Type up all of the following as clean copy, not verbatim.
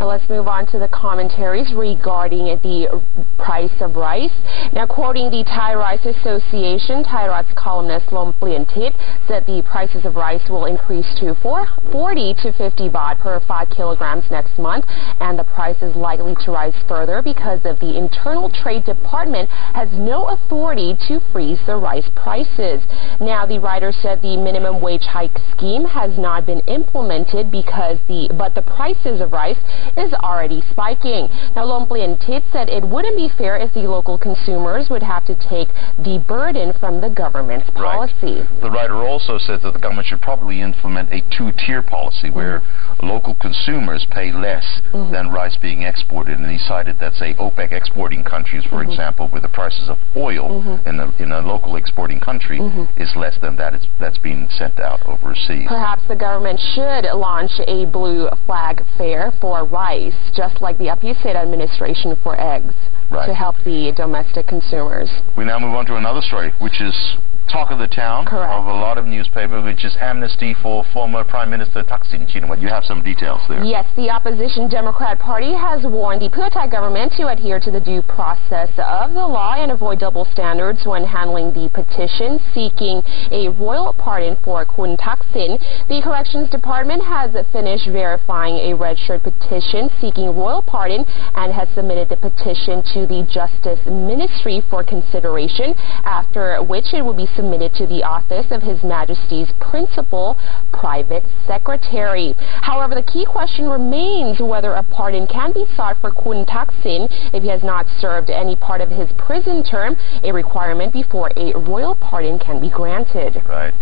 Now let's move on to the commentaries regarding the price of rice. Now, quoting the Thai Rice Association, Thai Rice columnist Lom Pliantit said the prices of rice will increase to 40 to 50 baht per 5 kilograms next month, and the price is likely to rise further because of the Internal Trade Department has no authority to freeze the rice prices. Now, the writer said the minimum wage hike scheme has not been implemented but the prices of rice is already spiking. Now, Lom Pliantit said it wouldn't be fair if the local consumers would have to take the burden from the government's policy. Right. The writer also said that the government should probably implement a two-tier policy where local consumers pay less than rice being exported, and he cited that, say, OPEC exporting countries, for example, where the prices of oil in a local exporting country is less than that's being sent out overseas. Perhaps the government should launch a blue flag fare for rice, just like the Apisit administration for eggs, to help the domestic consumers. We now move on to another story, which is talk of the town of a lot of newspapers, which is amnesty for former Prime Minister Thaksin. Shinawatra, you have some details there. Yes, the opposition Democrat Party has warned the Pheu Thai government to adhere to the due process of the law and avoid double standards when handling the petition seeking a royal pardon for Kun Thaksin. The Corrections Department has finished verifying a registered petition seeking royal pardon and has submitted the petition to the Justice Ministry for consideration, after which it will be submitted to the office of His Majesty's Principal Private Secretary. However, the key question remains whether a pardon can be sought for Kun Thaksin if he has not served any part of his prison term, a requirement before a royal pardon can be granted. Right.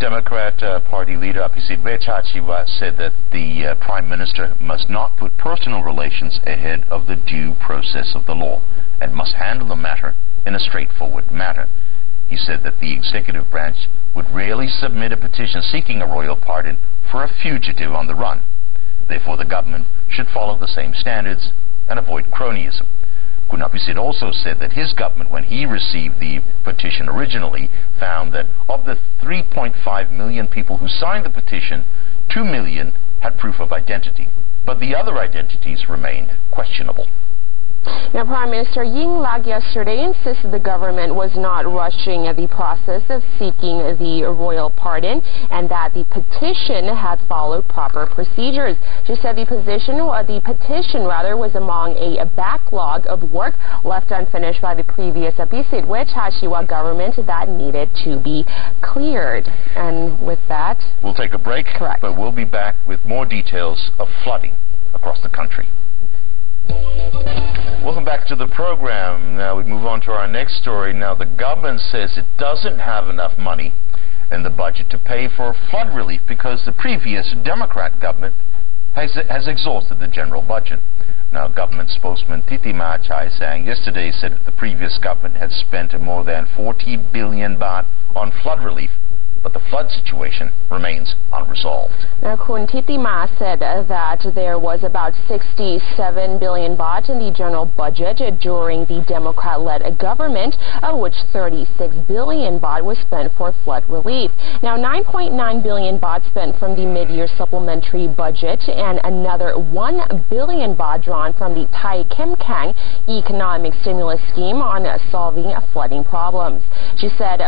Democrat Party leader Apisit Vechachiwa said that the Prime Minister must not put personal relations ahead of the due process of the law and must handle the matter in a straightforward manner. He said that the executive branch would rarely submit a petition seeking a royal pardon for a fugitive on the run. Therefore, the government should follow the same standards and avoid cronyism. Kun Apisit also said that his government, when he received the petition originally, found that of the 3.5 million people who signed the petition, 2 million had proof of identity, but the other identities remained questionable. Now, Prime Minister Yingluck yesterday insisted the government was not rushing the process of seeking the royal pardon and that the petition had followed proper procedures. She said the petition was among a backlog of work left unfinished by the previous Apisit Vechachiwa government that needed to be cleared. And with that, we'll take a break, but we'll be back with more details of flooding across the country. Welcome back to the program. Now we move on to our next story. Now the government says it doesn't have enough money in the budget to pay for flood relief because the previous Democrat government has exhausted the general budget. Now government spokesman Titima Chai Sang yesterday said that the previous government had spent more than 40 billion baht on flood relief, but the flood situation remains unresolved. Now, Kun Titima said that there was about 67 billion baht in the general budget during the Democrat-led government, of which 36 billion baht was spent for flood relief. Now, 9.9 billion baht spent from the mid-year supplementary budget and another 1 billion baht drawn from the Thai Kemkang economic stimulus scheme on solving flooding problems. She said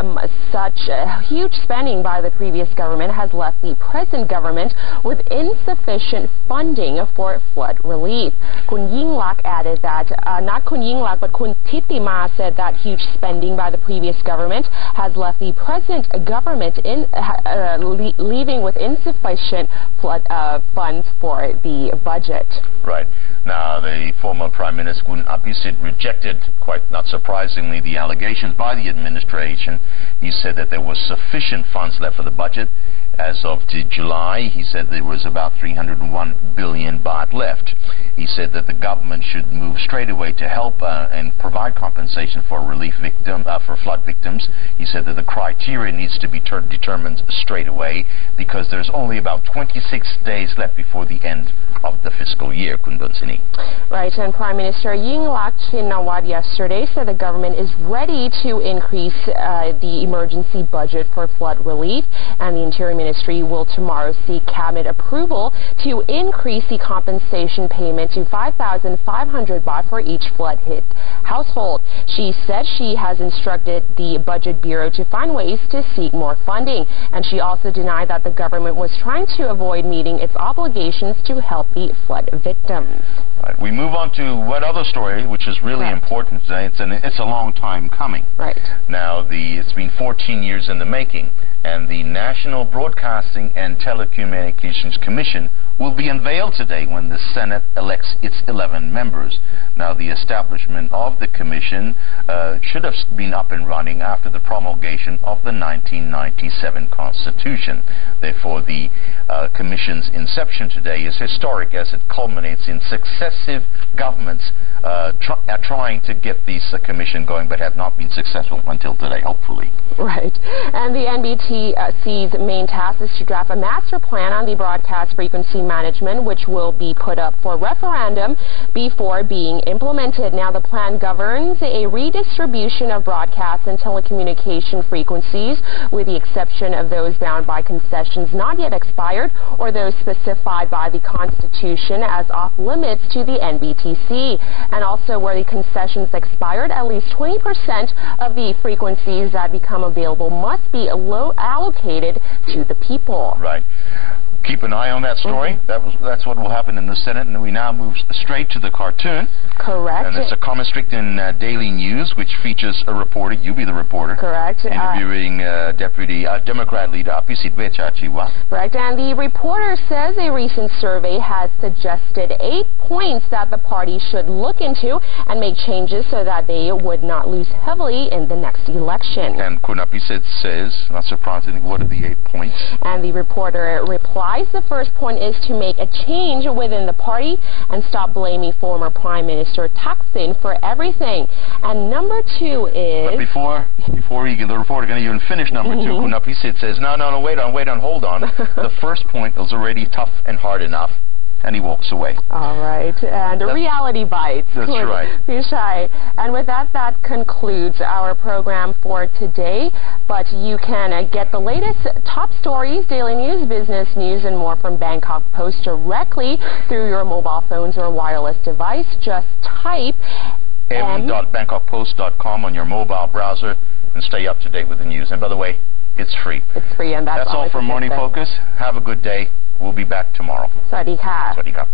such huge spending by the previous government has left the present government with insufficient funding for flood relief. Kun Yingluck added that, not Kun Yingluck, but Kun Titima said that huge spending by the previous government has left the present government leaving with insufficient flood funds for the budget. Right. Now, the former Prime Minister Kun Apisit rejected, quite not surprisingly, the allegations by the administration. He said that there was sufficient funds left for the budget. As of July, he said there was about 301 billion baht left. He said that the government should move straight away to help and provide compensation for for flood victims. He said that the criteria needs to be determined straight away because there's only about 26 days left before the end of the fiscal year. Kundunsini. Right, and Prime Minister Shinawatra yesterday said the government is ready to increase the emergency budget for flood relief, and the Interior Ministry will tomorrow seek cabinet approval to increase the compensation payment to 5,500 baht for each flood-hit household. She said she has instructed the Budget Bureau to find ways to seek more funding, and she also denied that the government was trying to avoid meeting its obligations to help the flood victims. Right. We move on to one other story, which is really important today. It's a long time coming. Right. Now, it's been 14 years in the making, and the National Broadcasting and Telecommunications Commission will be unveiled today when the Senate elects its 11 members. Now, the establishment of the commission should have been up and running after the promulgation of the 1997 Constitution. Therefore, the commission's inception today is historic as it culminates in successive governments trying to get this commission going, but have not been successful until today, hopefully. Right. And the NBTC's main task is to draft a master plan on the broadcast frequency management, which will be put up for referendum before being implemented. Now, the plan governs a redistribution of broadcast and telecommunication frequencies, with the exception of those bound by concessions not yet expired or those specified by the Constitution as off-limits to the NBTC. And also, where the concessions expired, at least 20% of the frequencies that become available must be allocated to the people. Right. Keep an eye on that story. That's what will happen in the Senate. And we now move straight to the cartoon. Correct. And it's a comment in Daily News, which features a reporter. You be the reporter. Correct. Interviewing Democrat leader Apisit Vechachiwa. Right. And the reporter says a recent survey has suggested 8 points that the party should look into and make changes so that they would not lose heavily in the next election. And Apisit says, not surprisingly, what are the 8 points? And the reporter replies, the first point is to make a change within the party and stop blaming former Prime Minister Thaksin for everything. And number 2 is... But before the reporter can even finish number 2, Apisit says, no, wait on, hold on. The first point was already tough and hard enough. And he walks away. All right. And reality bites. That's right. Pishai. And with that, that concludes our program for today. But you can get the latest top stories, daily news, business news, and more from Bangkok Post directly through your mobile phones or wireless device. Just type m.bangkokpost.com on your mobile browser and stay up to date with the news. And by the way, it's free. It's free, and that's all for Morning Focus. Have a good day. We'll be back tomorrow. สวัสดีค่ะ สวัสดีครับ